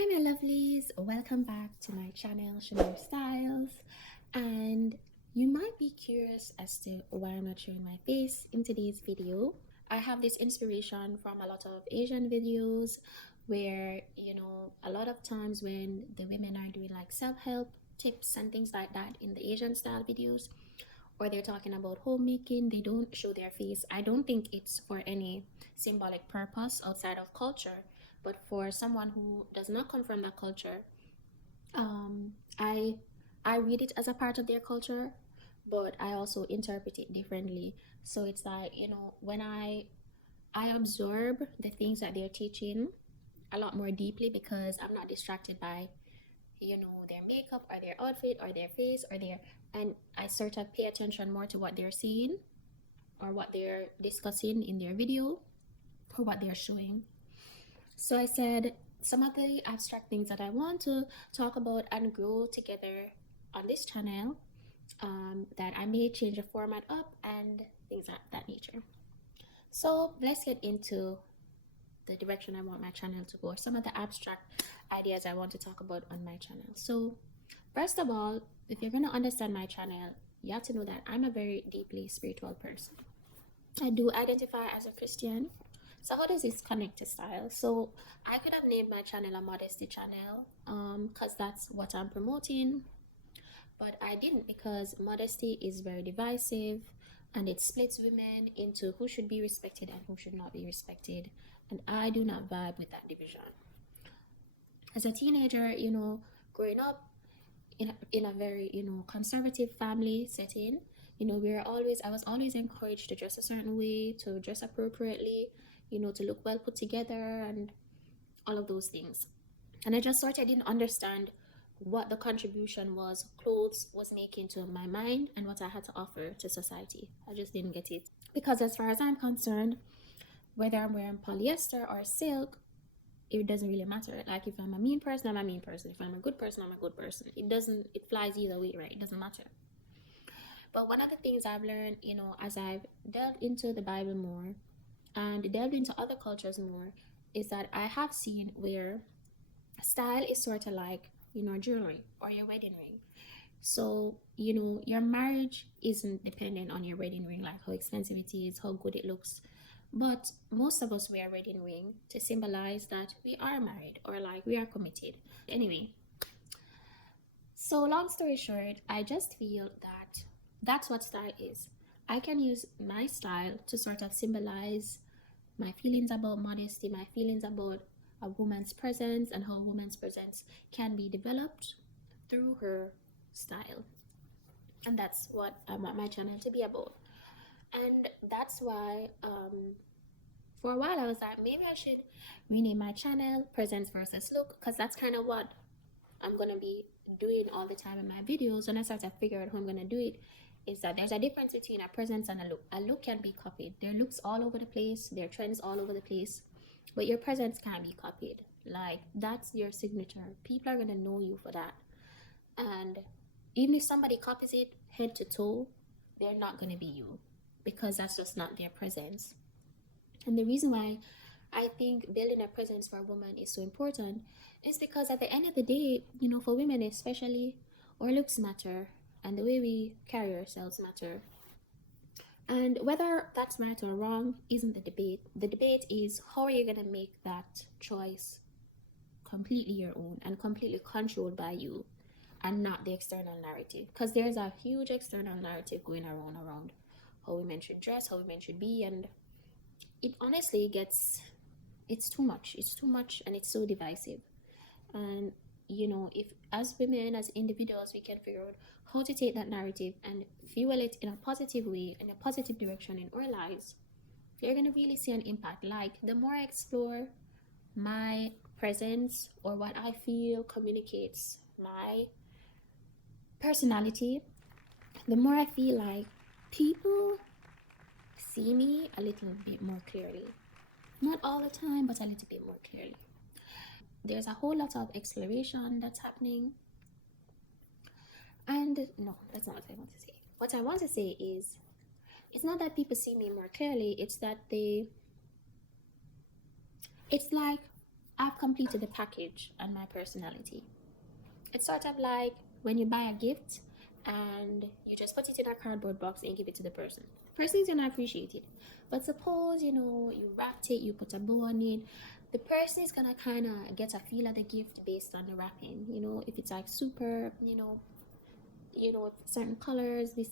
Hi my lovelies, welcome back to my channel Chanel Styles, and you might be curious as to why I'm not showing my face in today's video. I have this inspiration from a lot of Asian videos where a lot of times when the women are doing like self-help tips and things like that in the Asian style videos, or they're talking about homemaking, they don't show their face. I don't think it's for any symbolic purpose outside of culture, but for someone who does not come from that culture, um, I I read it as a part of their culture, but I also interpret it differently. So it's like when I absorb the things that they're teaching a lot more deeply because I'm not distracted by their makeup or their outfit or their face or their, and I sort of pay attention more to what they're seeing or what they're discussing in their video or what they're showing. So I said some of the abstract things that I want to talk about and grow together on this channel, that I may change the format up and things of that nature. So let's get into the direction I want my channel to go, or some of the abstract ideas I want to talk about on my channel. So first of all, if you're going to understand my channel, you have to know that I'm a very deeply spiritual person. I do identify as a Christian. So how does this connect to style? So I could have named my channel a modesty channel, because that's what I'm promoting, but I didn't because modesty is very divisive and it splits women into who should be respected and who should not be respected, and I do not vibe with that division. As a teenager, growing up in a very conservative family setting, I was always encouraged to dress a certain way, to dress appropriately, to look well put together and all of those things. And I just sort of didn't understand what the contribution was clothes was making to my mind and what I had to offer to society. I just didn't get it, because as far as I'm concerned, whether I'm wearing polyester or silk, it doesn't really matter. Like, if I'm a mean person, I'm a mean person. If I'm a good person, I'm a good person. It flies either way, right? It doesn't matter. But one of the things I've learned, as I've delved into the Bible more and delved into other cultures more, is that I have seen where style is sort of like, jewelry or your wedding ring. So, your marriage isn't dependent on your wedding ring, like how expensive it is, how good it looks. But most of us wear a wedding ring to symbolize that we are married or like we are committed. Anyway, so long story short, I just feel that that's what style is. I can use my style to sort of symbolize my feelings about modesty, my feelings about a woman's presence, and how a woman's presence can be developed through her style. And that's what I want my channel to be about. And that's why, for a while I was like, maybe I should rename my channel Presence versus Look, because that's kind of what I'm gonna be doing all the time in my videos. When I start to figure out how I'm gonna do it, is that there's a difference between a presence and a look. A look can be copied. There are looks all over the place, there are trends all over the place, but your presence can't be copied. Like, that's your signature. People are gonna know you for that. And even if somebody copies it head to toe, they're not gonna be you, because that's just not their presence. And the reason why I think building a presence for a woman is so important is because at the end of the day, for women especially, our looks matter and the way we carry ourselves matter. And whether that's right or wrong isn't the debate. The debate is, how are you going to make that choice completely your own and completely controlled by you and not the external narrative? Because there's a huge external narrative going around how women should dress, how women should be, and it honestly it's too much. It's too much and it's so divisive. And if as women, as individuals, we can figure out how to take that narrative and fuel it in a positive way, in a positive direction in our lives, you're gonna really see an impact. Like, the more I explore my presence or what I feel communicates my personality, the more I feel like people see me a little bit more clearly. Not all the time, but a little bit more clearly. There's a whole lot of exploration that's happening. And no, that's not what I want to say. What I want to say is, it's not that people see me more clearly, it's that it's like I've completed the package and my personality. It's sort of like when you buy a gift and you just put it in a cardboard box and give it to the person. The person is gonna appreciate it. But suppose, you wrapped it, you put a bow on it, the person is gonna kind of get a feel of the gift based on the wrapping. If it's like super, certain colors, this,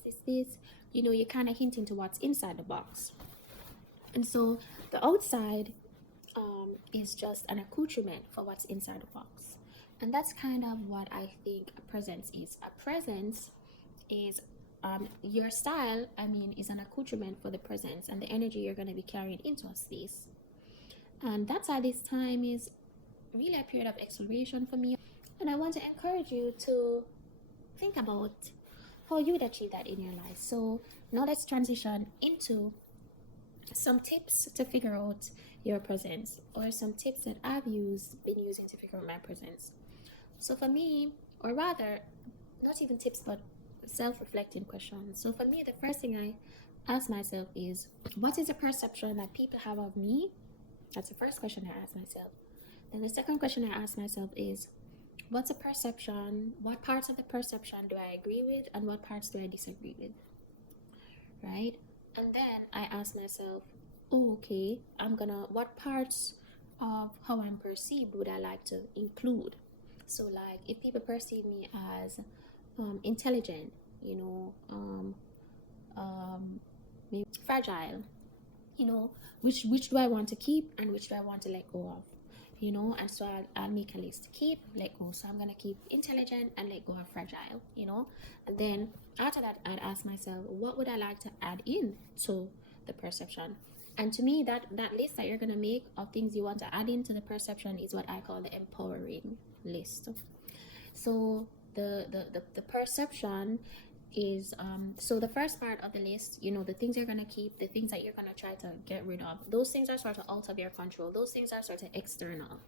you're kind of hinting to what's inside the box. And so the outside is just an accoutrement for what's inside the box. And that's kind of what I think a presence is. A presence is your style, is an accoutrement for the presence and the energy you're going to be carrying into a space. And that's why this time is really a period of exploration for me. And I want to encourage you to think about how you would achieve that in your life. So now let's transition into some tips to figure out your presence, or some tips that I've been using to figure out my presence. So for me, or rather, not even tips, but self-reflecting questions. So for me, the first thing I ask myself is, what is the perception that people have of me? That's the first question I ask myself. Then the second question I ask myself is, what's a perception? What parts of the perception do I agree with, and what parts do I disagree with? Right? And then I ask myself, okay, what parts of how I'm perceived would I like to include? So, like, if people perceive me as intelligent, maybe fragile, which do I want to keep and which do I want to let go of? And so I'll make a list: keep, let go. So I'm gonna keep intelligent and let go of fragile. And then after that, I'd ask myself, what would I like to add in to the perception? And to me, that list that you're gonna make of things you want to add into the perception is what I call the empowering list. So the perception is so the first part of the list, the things you're gonna keep, the things that you're gonna try to get rid of, those things are sort of out of your control. Those things are sort of external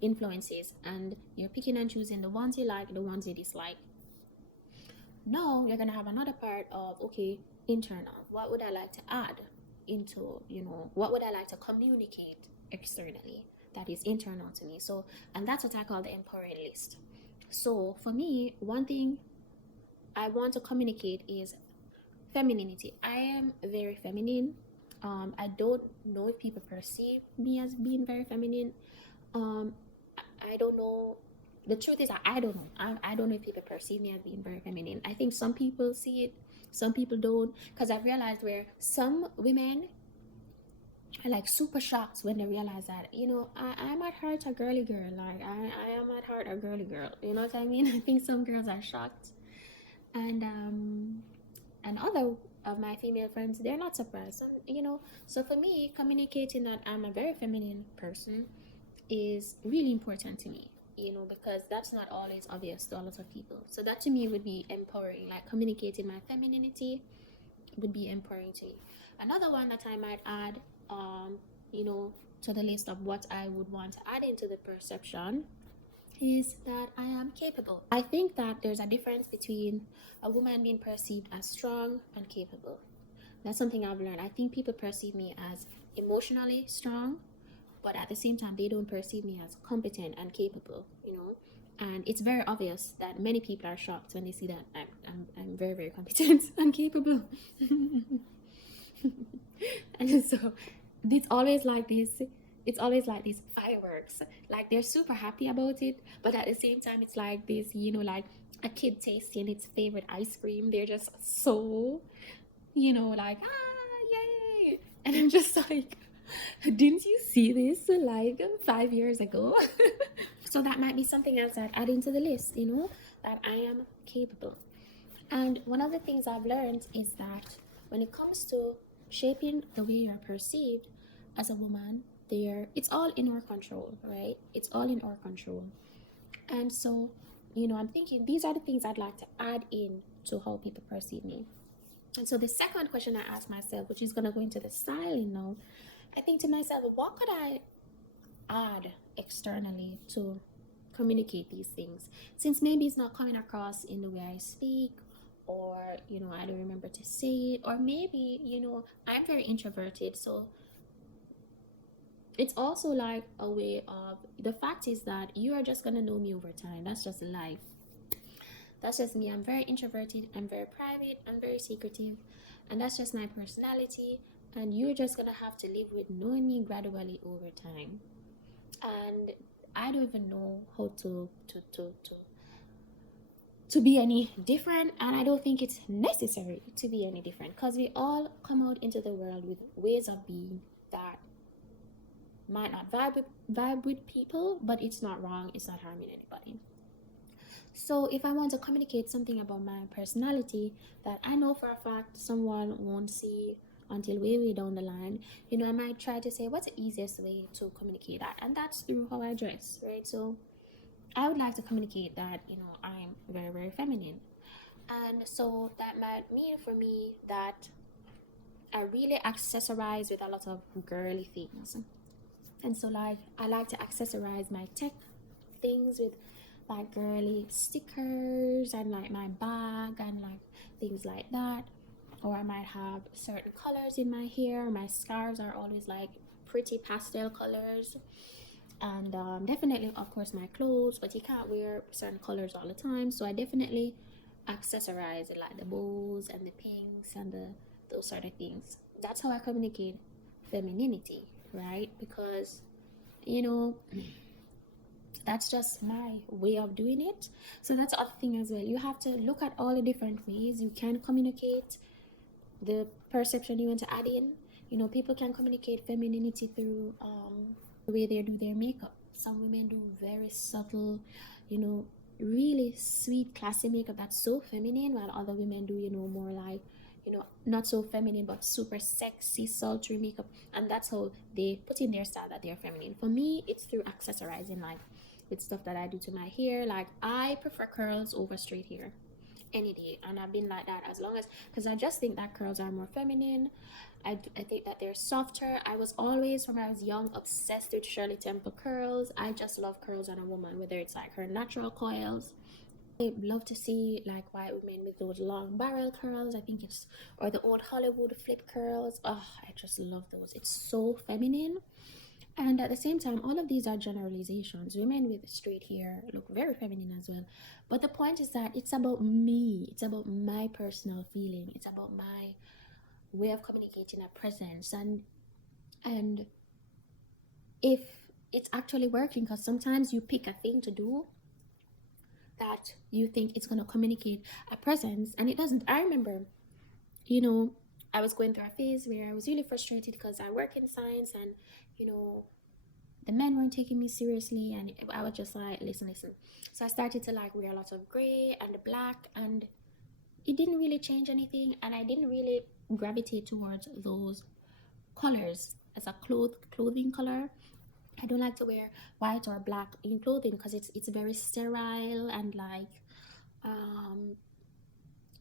influences, and you're picking and choosing the ones you like, the ones you dislike. Now you're gonna have another part of, okay, internal. What would I like to add into, what would I like to communicate externally that is internal to me? So, and that's what I call the empowering list. So for me, one thing I want to communicate is femininity. I am very feminine. I don't know if people perceive me as being very feminine. I don't know. The truth is that I don't know. I don't know if people perceive me as being very feminine. I think some people see it, some people don't. Because I've realized where some women are like super shocked when they realize that, I'm at heart a girly girl. Like, I am at heart a girly girl. You know what I mean? I think some girls are shocked. And other of my female friends, they're not surprised. So for me, communicating that I'm a very feminine person is really important to me, because that's not always obvious to a lot of people. So that to me would be empowering. Like, communicating my femininity would be empowering to me. Another one that I might add to the list of what I would want to add into the perception is that I am capable. I think that there's a difference between a woman being perceived as strong and capable. That's something I've learned. I think people perceive me as emotionally strong, but at the same time, they don't perceive me as competent and capable, And it's very obvious that many people are shocked when they see that I'm very, very competent and capable. And so it's always like this. It's always like these fireworks. Like, they're super happy about it, but at the same time, it's like this, like a kid tasting its favorite ice cream. They're just so, like, yay! And I'm just like, didn't you see this like 5 years ago? So that might be something else I'd add into the list, that I am capable. And one of the things I've learned is that when it comes to shaping the way you're perceived as a woman, it's all in our control, right? It's all in our control. And so, I'm thinking these are the things I'd like to add in to how people perceive me. And so the second question I ask myself, which is going to go into the styling now, I think to myself, what could I add externally to communicate these things? Since maybe it's not coming across in the way I speak, or, I don't remember to say it, or maybe, I'm very introverted, so It's also like a way of, the fact is that you are just gonna know me over time. That's just life. That's just me. I'm very introverted, I'm very private, I'm very secretive, and that's just my personality. And you're just gonna have to live with knowing me gradually over time. And I don't even know how to be any different, and I don't think it's necessary to be any different, because we all come out into the world with ways of being that might not vibe with people, but it's not wrong, it's not harming anybody. So if I want to communicate something about my personality that I know for a fact someone won't see until way down the line, I might try to say what's the easiest way to communicate that, and that's through how I dress, right? So I would like to communicate that, I'm very, very feminine. And so that might mean for me that I really accessorize with a lot of girly things. And so, like, I like to accessorize my tech things with like girly stickers and like my bag and like things like that. Or I might have certain colors in my hair. My scarves are always like pretty pastel colors. And definitely, of course, my clothes, but you can't wear certain colors all the time. So I definitely accessorize it, like the bows and the pinks and those sort of things. That's how I communicate femininity, right? Because, you know, that's just my way of doing it. So that's the other thing as well. You have to look at all the different ways you can communicate the perception you want to add in. People can communicate femininity through the way they do their makeup. Some women do very subtle, you know, really sweet, classy makeup that's so feminine, while other women do, more like, not so feminine but super sexy, sultry makeup. And that's how they put in their style that they're feminine. For me, it's through accessorizing, like with stuff that I do to my hair. Like, I prefer curls over straight hair any day, and I've been like that as long as, because I just think that curls are more feminine. I think that they're softer. I was always, when I was young, obsessed with Shirley Temple curls. I just love curls on a woman, whether it's like her natural coils. I love to see like white women with those long barrel curls. I think it's, or the old Hollywood flip curls. Oh, I just love those. It's so feminine. And at the same time, all of these are generalizations. Women with straight hair look very feminine as well. But the point is that it's about me, it's about my personal feeling, it's about my way of communicating a presence. And if it's actually working, because sometimes you pick a thing to do that you think it's going to communicate a presence and it doesn't. I remember, you know, I was going through a phase where I was really frustrated because I work in science, and you know the men weren't taking me seriously, and I was just like, listen. So I started to like wear a lot of gray and black, and it didn't really change anything, and I didn't really gravitate towards those colors as a clothing color. I don't like to wear white or black in clothing because it's very sterile, and like um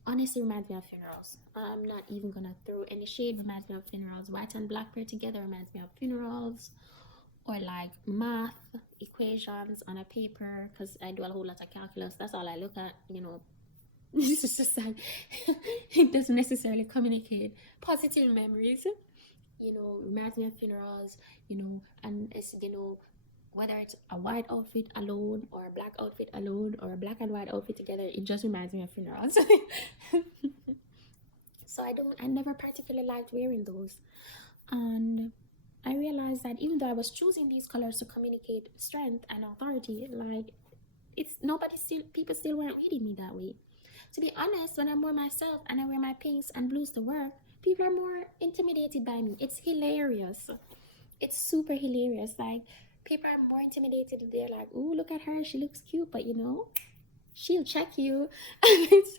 honestly reminds me of funerals. I'm not even gonna throw any shade. Reminds me of funerals. White and black paired together reminds me of funerals, or like math equations on a paper, because I do a whole lot of calculus. That's all I look at. It's just like it doesn't necessarily communicate positive memories. Reminds me of funerals. And it's, whether it's a white outfit alone or a black outfit alone or a black and white outfit together, it just reminds me of funerals. So I never particularly liked wearing those. And I realized that even though I was choosing these colors to communicate strength and authority, like, it's nobody still people still weren't reading me that way. To be honest, when I'm more myself and I wear my pinks and blues to work, people are more intimidated by me. It's hilarious. It's super hilarious. Like, people are more intimidated. They're like, "Ooh, look at her. She looks cute," but she'll check you. It's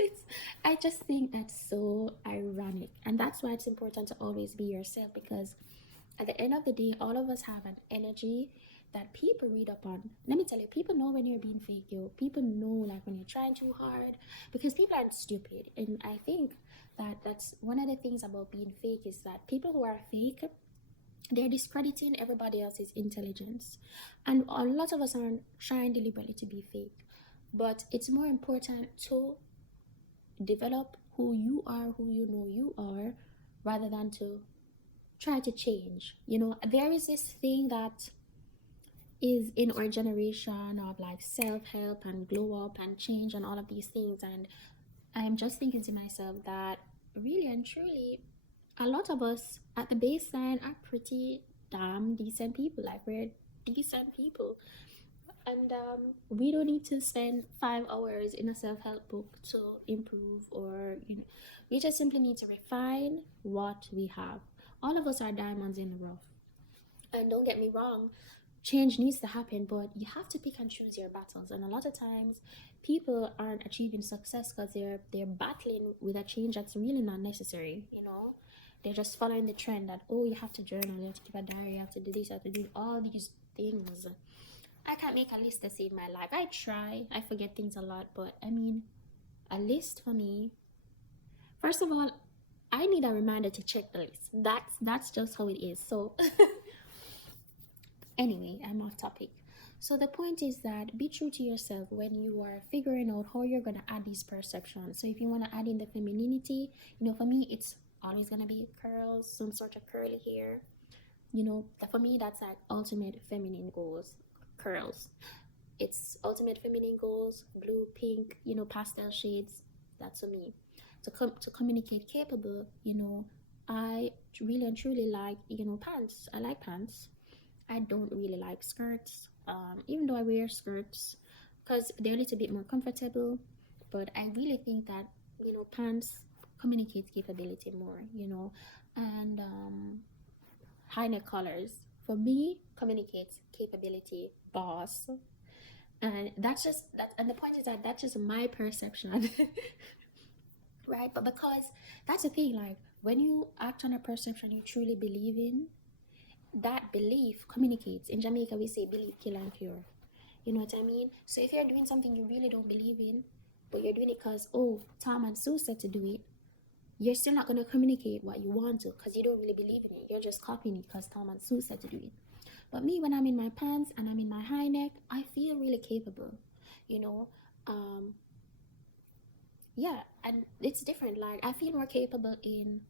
I just think that's so ironic, and that's why it's important to always be yourself, because at the end of the day, all of us have an energy that people read up on. Let me tell you, people know when you're being fake, yo. People know like when you're trying too hard, because people aren't stupid. And I think that that's one of the things about being fake, is that people who are fake, they're discrediting everybody else's intelligence. And a lot of us aren't trying deliberately to be fake. But it's more important to develop who you are, who you know you are, rather than to try to change. There is this thing that is in our generation of like self-help and glow up and change and all of these things, and I'm just thinking to myself that really and truly a lot of us at the baseline are pretty damn decent people. Like, we're decent people, and we don't need to spend 5 hours in a self-help book to improve, or we just simply need to refine what we have. All of us are diamonds in the rough, and don't get me wrong, change needs to happen, but you have to pick and choose your battles. And a lot of times people aren't achieving success because they're battling with a change that's really not necessary. They're just following the trend that, oh, you have to journal, you have to keep a diary, you have to do this, you have to do all these things. I can't make a list to save my life. I try, I forget things a lot, but I mean, a list for me, first of all, I need a reminder to check the list. That's just how it is. So anyway, I'm off topic. So the point is that be true to yourself when you are figuring out how you're gonna add these perceptions. So if you wanna add in the femininity, for me it's always gonna be curls, some sort of curly hair. For me that's like ultimate feminine goals, curls. It's ultimate feminine goals, blue, pink, pastel shades. That's for me. To communicate capable, I really and truly like, pants. I like pants. I don't really like skirts, even though I wear skirts because they're a little bit more comfortable. But I really think that, pants communicates capability more, and high neck collars for me communicates capability, boss. And that's just that. And the point is that that's just my perception, right? But because that's the thing, like when you act on a perception you truly believe in, that belief communicates. In Jamaica, we say believe, kill, and cure. You know what I mean? So if you're doing something you really don't believe in, but you're doing it because, oh, Tom and Sue said to do it, you're still not going to communicate what you want to because you don't really believe in it. You're just copying it because Tom and Sue said to do it. But me, when I'm in my pants and I'm in my high neck, I feel really capable, you know? Um, yeah, and it's different. Like, I feel more capable in,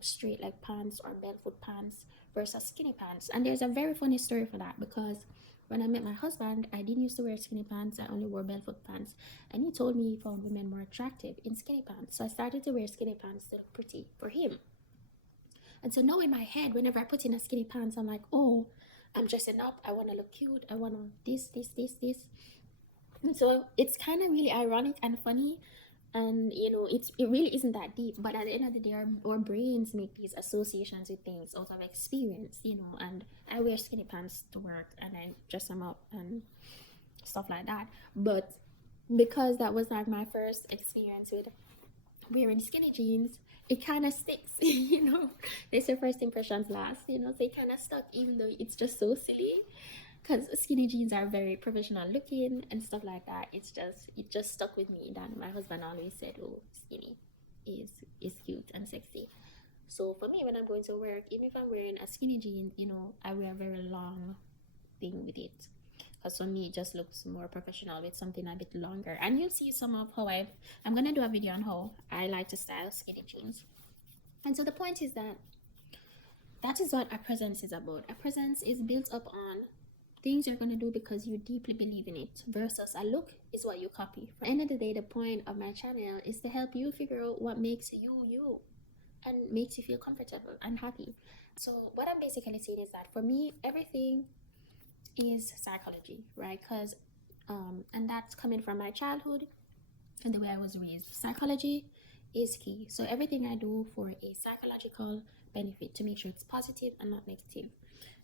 straight leg pants or barefoot pants versus skinny pants. And there's a very funny story for that because when I met my husband, I didn't used to wear skinny pants. I only wore barefoot pants. And he told me he found women more attractive in skinny pants. So I started to wear skinny pants to look pretty for him. And so now in my head, whenever I put in a skinny pants, I'm like, oh, I'm dressing up. I want to look cute. I want to this. And so it's kind of really ironic and funny, and it really isn't that deep, but at the end of the day our brains make these associations with things out of experience, and I wear skinny pants to work and I dress them up and stuff like that. But because that was like my first experience with wearing skinny jeans, it kind of sticks. They say first impressions last, so it kind of stuck, even though it's just so silly because skinny jeans are very professional looking and stuff like that. It just stuck with me that my husband always said, oh, skinny is cute and sexy. So for me, when I'm going to work, even if I'm wearing a skinny jean, I wear a very long thing with it because for me it just looks more professional with something a bit longer. And you'll see some of how I'm gonna do a video on how I like to style skinny jeans. And so the point is that that is what a presence is about. A presence is built up on things you're going to do because you deeply believe in it, versus a look is what you copy. At the end of the day, the point of my channel is to help you figure out what makes you you and makes you feel comfortable and happy. So what I'm basically saying is that for me, everything is psychology, right? Because and that's coming from my childhood and the way I was raised. Psychology is key. So everything I do for a psychological benefit to make sure it's positive and not negative.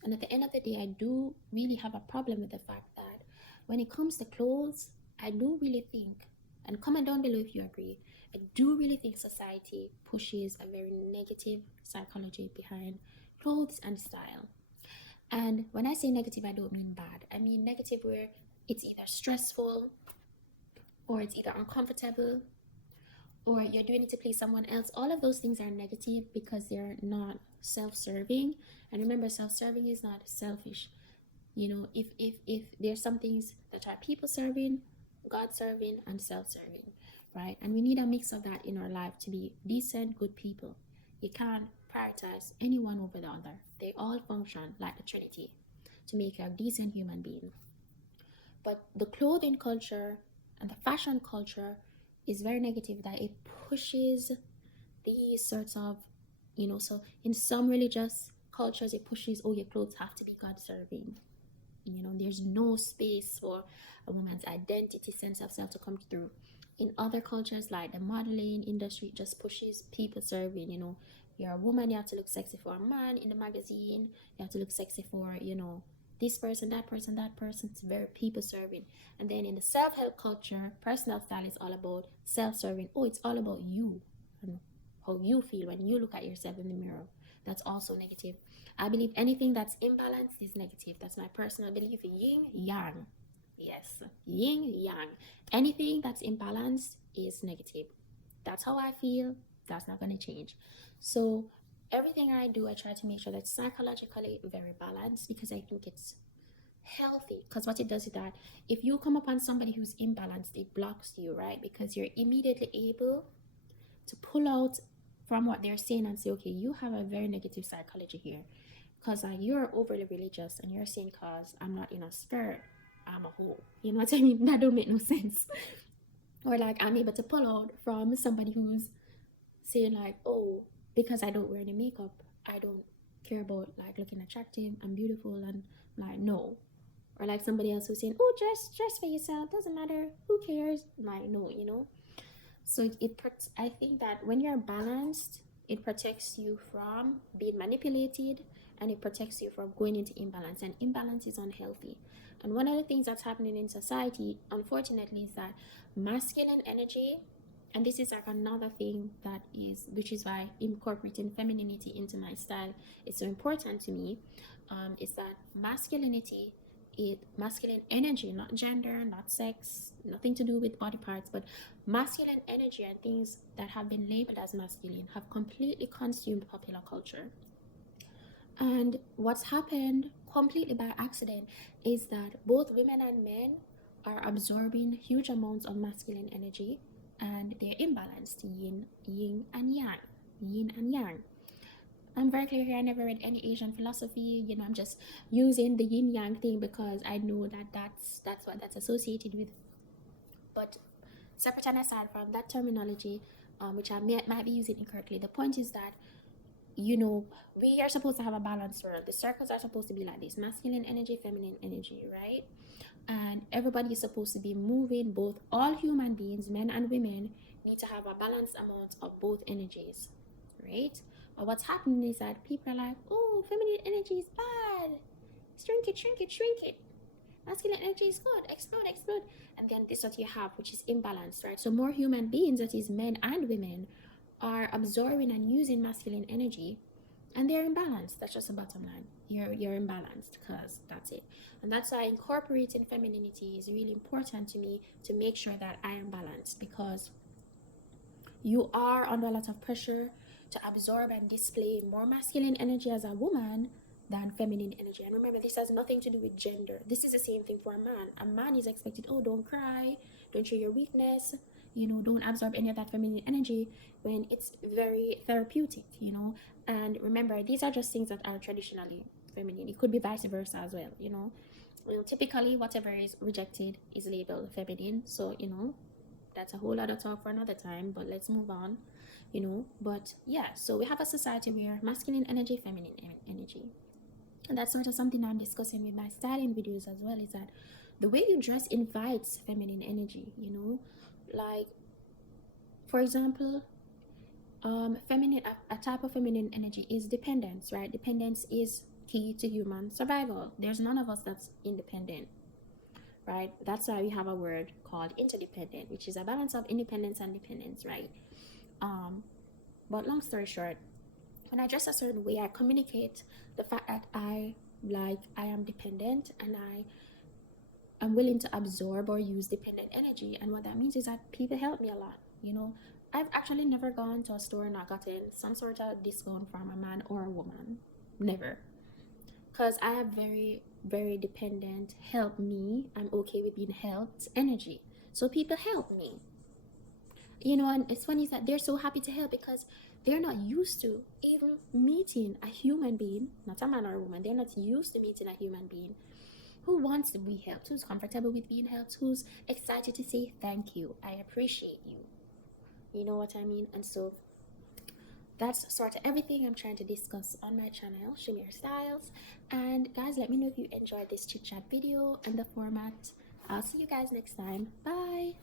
And at the end of the day, I do really have a problem with the fact that when it comes to clothes, I do really think, and comment down below if you agree, I do really think society pushes a very negative psychology behind clothes and style. And when I say negative, I don't mean bad. I mean negative where it's either stressful or it's either uncomfortable or you're doing it to please someone else. All of those things are negative because they're not self-serving. And remember, self-serving is not selfish. If there's some things that are people serving, God serving, and self-serving, right? And we need a mix of that in our life to be decent, good people. You can't prioritize anyone over the other. They all function like the Trinity to make you a decent human being. But the clothing culture and the fashion culture is very negative, that it pushes these sorts of, so in some religious cultures, it pushes, oh, your clothes have to be God serving. There's no space for a woman's identity, sense of self to come through. In other cultures, like the modeling industry, it just pushes people serving. You're a woman, you have to look sexy for a man in the magazine, you have to look sexy for, this person, that person, that person. It's very people serving. And then in the self-help culture, personal style is all about self-serving. Oh, it's all about you and how you feel when you look at yourself in the mirror. That's also negative. I believe anything that's imbalanced is negative. That's my personal belief. Yin yang. Yes, yin yang. Anything that's imbalanced is negative. That's how I feel. That's not going to change. So everything I do, I try to make sure that psychologically very balanced, because I think it's healthy. Because what it does is that if you come upon somebody who's imbalanced, it blocks you, right? Because you're immediately able to pull out from what they're saying and say, okay, you have a very negative psychology here. Because you're overly religious and you're saying, because I'm not in a skirt, I'm a hoe. You know what I mean? That don't make no sense. Or like I'm able to pull out from somebody who's saying like, oh, because I don't wear any makeup, I don't care about like looking attractive and beautiful, and like, no. Or like somebody else who's saying, oh, dress for yourself, doesn't matter, who cares, like, no. So I think that when you're balanced, it protects you from being manipulated, and it protects you from going into imbalance, and imbalance is unhealthy. And one of the things that's happening in society, unfortunately, is that masculine energy, and this is like another thing which is why incorporating femininity into my style is so important to me, is that masculine energy, not gender, not sex, nothing to do with body parts, but masculine energy and things that have been labeled as masculine have completely consumed popular culture. And what's happened completely by accident is that both women and men are absorbing huge amounts of masculine energy, and they're imbalanced, yin and yang. Yin and yang. I'm very clear here, I never read any Asian philosophy. I'm just using the yin yang thing because I know that that's what that's associated with. But separate and aside from that terminology, which I might be using incorrectly, the point is that we are supposed to have a balanced world. The circles are supposed to be like this: masculine energy, feminine energy, right? And everybody is supposed to be moving. Both all human beings, men and women, need to have a balanced amount of both energies, right? But what's happening is that people are like, oh, feminine energy is bad, shrink it. Masculine energy is good, explode. And then this is what you have, which is imbalanced, right? So more human beings, that is men and women, are absorbing and using masculine energy, and they're imbalanced. That's just the bottom line. You're imbalanced, because that's it. And that's why incorporating femininity is really important to me, to make sure that I am balanced, because you are under a lot of pressure to absorb and display more masculine energy as a woman than feminine energy. And remember, this has nothing to do with gender. This is the same thing for a man. A man is expected, oh, don't cry, don't show your weakness, don't absorb any of that feminine energy, when it's very therapeutic, And remember, these are just things that are traditionally feminine. It could be vice versa as well, typically whatever is rejected is labeled feminine. So, that's a whole lot of talk for another time, but let's move on, But yeah, so we have a society where masculine energy, feminine energy. And that's sort of something I'm discussing with my styling videos as well, is that the way you dress invites feminine energy, Like, for example, a type of feminine energy is dependence, right? Dependence is key to human survival. There's none of us that's independent, right? That's why we have a word called interdependent, which is a balance of independence and dependence, right? But long story short, when I dress a certain way, I communicate the fact that I am dependent, and I am willing to absorb or use dependent energy. And what that means is that people help me a lot. I've actually never gone to a store and not gotten some sort of discount from a man or a woman. Never. Because I have very, very dependent, help me, I'm okay with being helped energy. So people help me. And it's funny that they're so happy to help, because They're not used to even meeting a human being, not a man or a woman. They're not used to meeting a human being who wants to be helped, who's comfortable with being helped, who's excited to say thank you, I appreciate you. You know what I mean? And so that's sort of everything I'm trying to discuss on my channel, Shamir Styles. And guys, let me know if you enjoyed this chit chat video and the format. I'll see you guys next time. Bye.